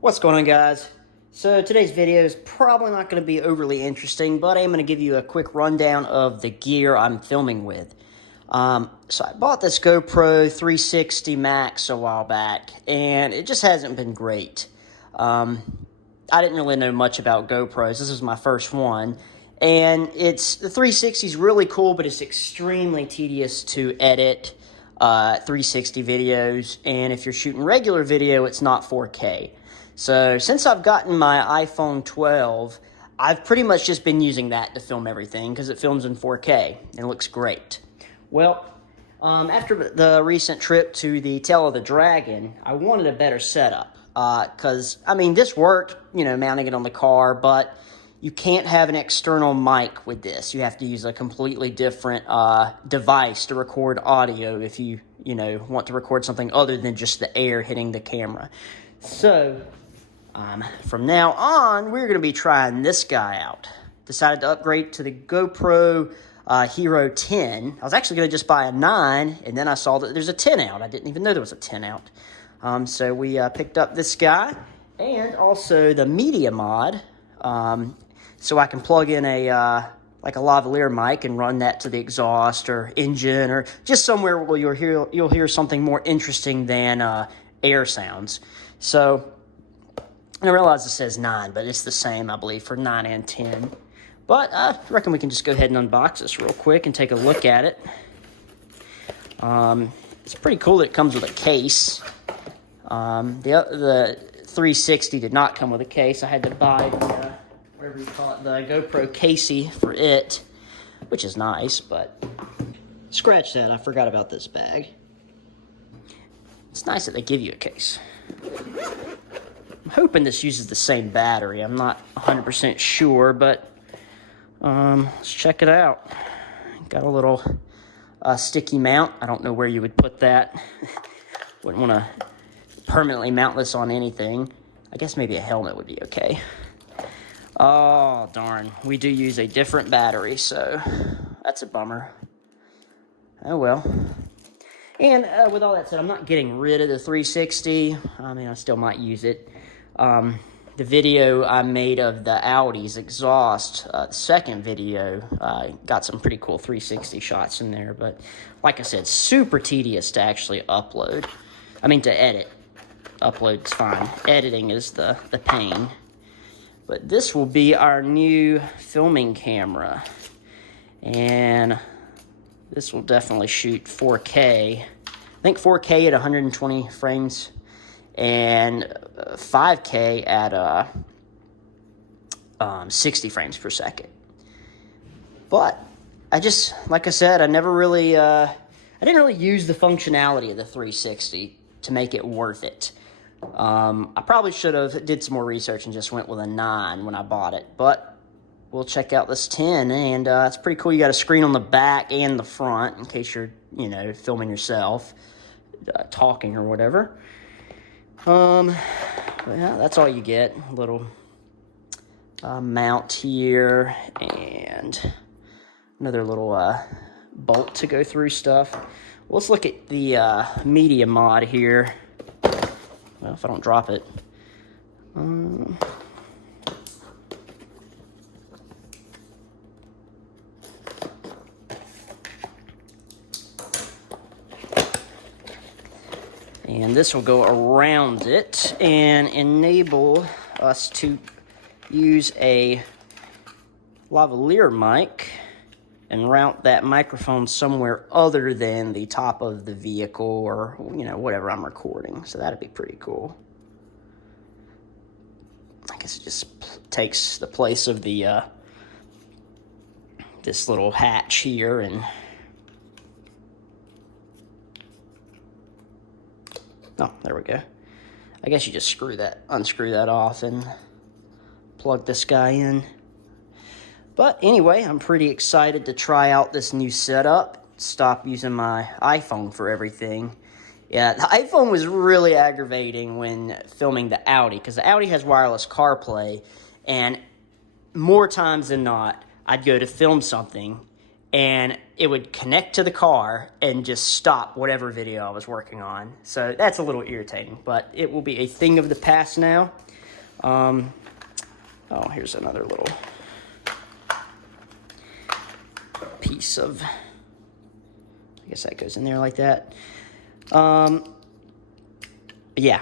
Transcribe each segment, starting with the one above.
What's going on, guys? So today's video is probably not going to be overly interesting, but I am going to give you a quick rundown of the gear I'm filming with. So I bought this GoPro 360 Max a while back, and it just hasn't been great. I didn't really know much about GoPros. This was my first one, and the 360 is really cool, but it's extremely tedious to edit 360 videos, and if you're shooting regular video, it's not 4K. So since I've gotten my iPhone 12, I've pretty much just been using that to film everything because it films in 4K and it looks great. Well, after the recent trip to the Tail of the Dragon, I wanted a better setup because, this worked, mounting it on the car, but you can't have an external mic with this. You have to use a completely different device to record audio if you want to record something other than just the air hitting the camera. So from now on, we're going to be trying this guy out. Decided to upgrade to the GoPro Hero 10. I was actually going to just buy a 9, and then I saw that there's a 10 out. I didn't even know there was a 10 out. So we picked up this guy, and also the Media Mod, so I can plug in a lavalier mic and run that to the exhaust or engine or just somewhere where you'll hear something more interesting than air sounds. So I realize it says 9, but it's the same, I believe, for 9 and 10. But I reckon we can just go ahead and unbox this real quick and take a look at it. It's pretty cool that it comes with a case. The 360 did not come with a case. I had to buy the, whatever you call it, the GoPro casey for it, which is nice, but scratch that. I forgot about this bag. It's nice that they give you a case. I'm hoping this uses the same battery. I'm not 100% sure, but let's check it out. Got a little sticky mount. I don't know where you would put that. Wouldn't want to permanently mount this on anything. I guess maybe a helmet would be okay. Oh, darn. We do use a different battery, so that's a bummer. Oh, well. And with all that said, I'm not getting rid of the 360. I still might use it. The video I made of the Audi's exhaust, the second video, got some pretty cool 360 shots in there. But like I said, super tedious to actually upload. To edit. Upload's fine. Editing is the pain. But this will be our new filming camera. And this will definitely shoot 4K. I think 4K at 120 frames and 5K at 60 frames per second. But like I said, I didn't really use the functionality of the 360 to make it worth it. I probably should have did some more research and just went with a 9 when I bought it, but we'll check out this 10, and it's pretty cool. You got a screen on the back and the front in case you're, filming yourself, talking or whatever. Yeah, that's all you get. A little mount here and another little bolt to go through stuff. Well, let's look at the Media Mod here. Well, if I don't drop it. And this will go around it and enable us to use a lavalier mic and route that microphone somewhere other than the top of the vehicle or, whatever I'm recording. So that'd be pretty cool. I guess it just takes the place of the this little hatch here, and oh, there we go. I guess you just unscrew that off and plug this guy in. But anyway, I'm pretty excited to try out this new setup. Stop using my iPhone for everything. Yeah, the iPhone was really aggravating when filming the Audi, because the Audi has wireless CarPlay, and more times than not, I'd go to film something, and it would connect to the car and just stop whatever video I was working on. So that's a little irritating, but it will be a thing of the past now. Oh, here's another little piece of, I guess that goes in there like that. Yeah,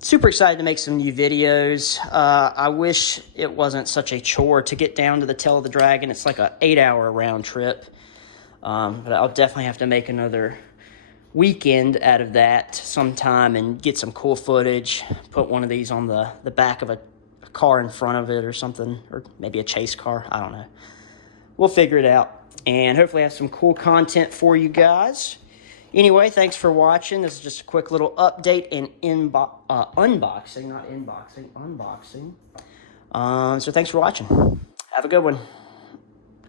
super excited to make some new videos. I wish it wasn't such a chore to get down to the tail of the dragon. It's like an 8-hour round trip. But I'll definitely have to make another weekend out of that sometime and get some cool footage. Put one of these on the back of a car in front of it or something, or maybe a chase car. I don't know. We'll figure it out and hopefully have some cool content for you guys. Anyway, thanks for watching. This is just a quick little update and unboxing, not inboxing, unboxing. So thanks for watching. Have a good one.